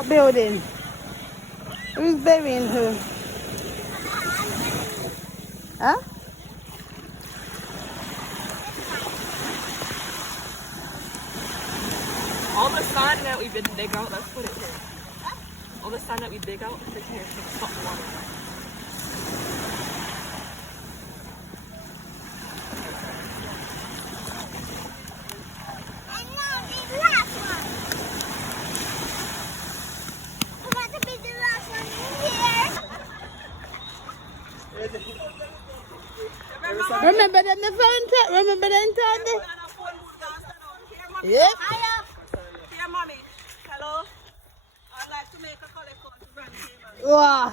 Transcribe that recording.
block building. Who's burying who? Huh? All the sand that we've been dig out, let's put it here. All the sand that we dig out, put it here to stop the water. And now the last one. I want to be the last one here. Remember them the phone? Remember them time? Yep. Hello. Here, mommy. Hello. I'd like to make a collect on to Grand Table. Wow.